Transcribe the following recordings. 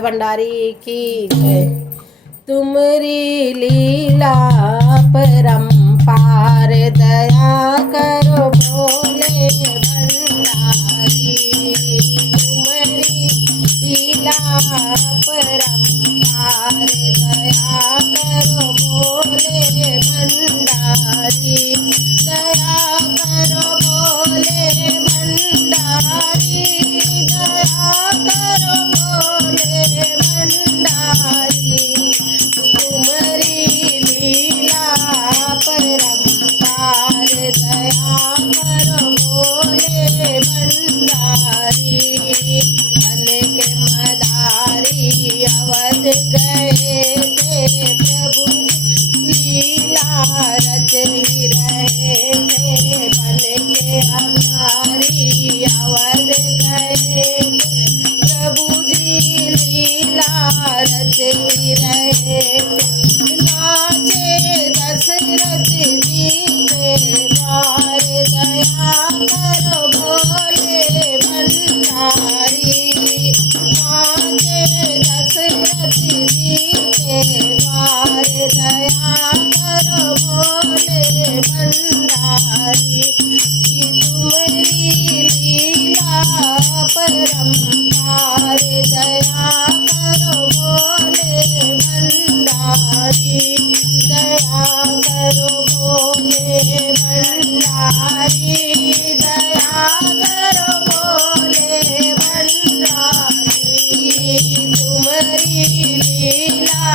भंडारी की जय। तुमरी लीला परंपार दया करो भोले भंडारी। तुमरी लीला परंपार दया करो भोले भंडारी। दया करो भोले भंडारी। दया करो भोले भंडारी। तुमरी लीला परंपार दया करो भोले भंडारी। मन के मदारी अवध गए थे प्रभु लीला रच ही रहे थे। मन के हमारी अवध गए प्रभु जी लीला रच ही रहे। नाचे दशरथ जी के द्वार दया करो भोले भंडारी। नाचे दशरथ जी के द्वार दया करो भोले भंडारी। तुमरी लीला परंपार दया करो भोले भंडारी। दया करो भोले भंडारी। दया करो भोले भंडारी। तुमरी लीला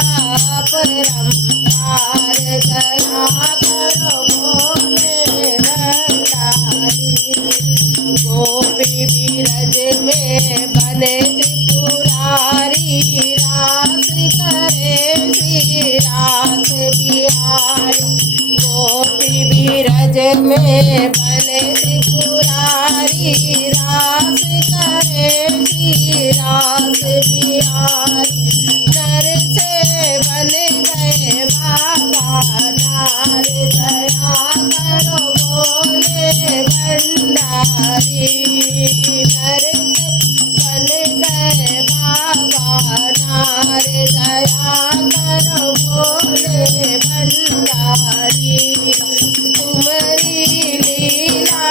परंपार दया करो भोले भंडारी। गोपी बीरज में बने त्रिपुरारी रास करे श्री रास बिहारी। गोपी बीरज में बने त्रिपुरारी रास करे श्री रास बिहारी। नर से बन गए बाबा नार दया करो भोले भंडारी। नर से बन गए बाबा नार दया करो भोले भंडारी। तुमरी लीला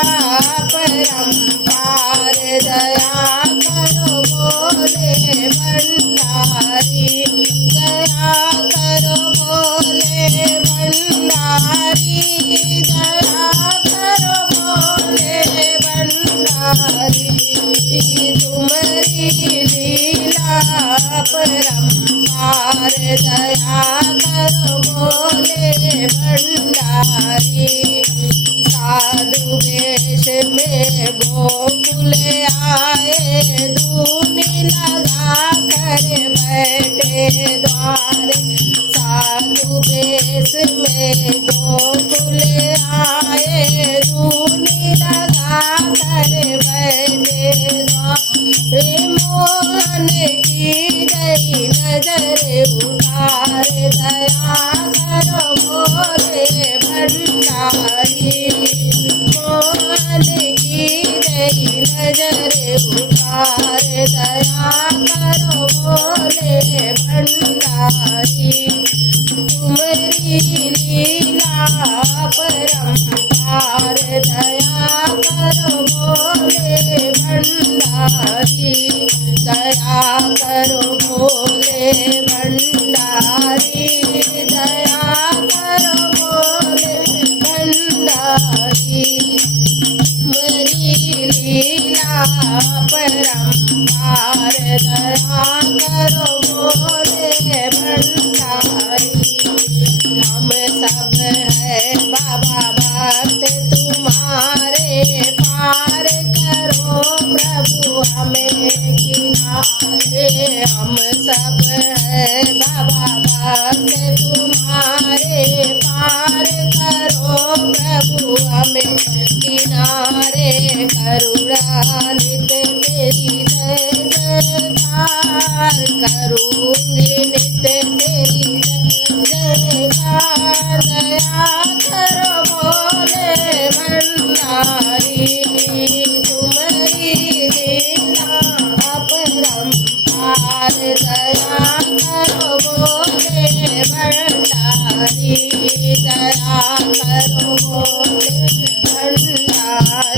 परंपार दया करो भोले भंडारी। दया करो भोले भंडारी। दया करो भोले भंडारी। तुमरी लीला परंपार दया करो भोले भंडारी। साधु वेश में गोकुल आए धूनी लगा कर बैठे द्वार। साधु वेश में गोकुल आए धूनी लगा कर बैठे द्वार। मोहन की गई नजर उतार दया करो भोले भंडारी। मोहन की गई नजर उतार दया करो भोले भंडारी। तुमरी लीला परंपार दया करो भोले भंडारी। दया करो भोले भंडारी। दया करो भोले भंडारी। तुमरी लीला परंपार दया करो भोले भंडारी। हम सब है बाबा भक्त तुम्हारे पार करो प्रभु हमें किनारे। हम सब है बाबा भक्त तुम्हारे पार करो प्रभु हमें किनारे। करुणा नित तेरी जय जयकार करूँगी नित तेरी जय जयकार। दया करो भोले भंडारी। तुमरी लीला परंपार दया करो बोले भंडारी दया करो बोले भंडारी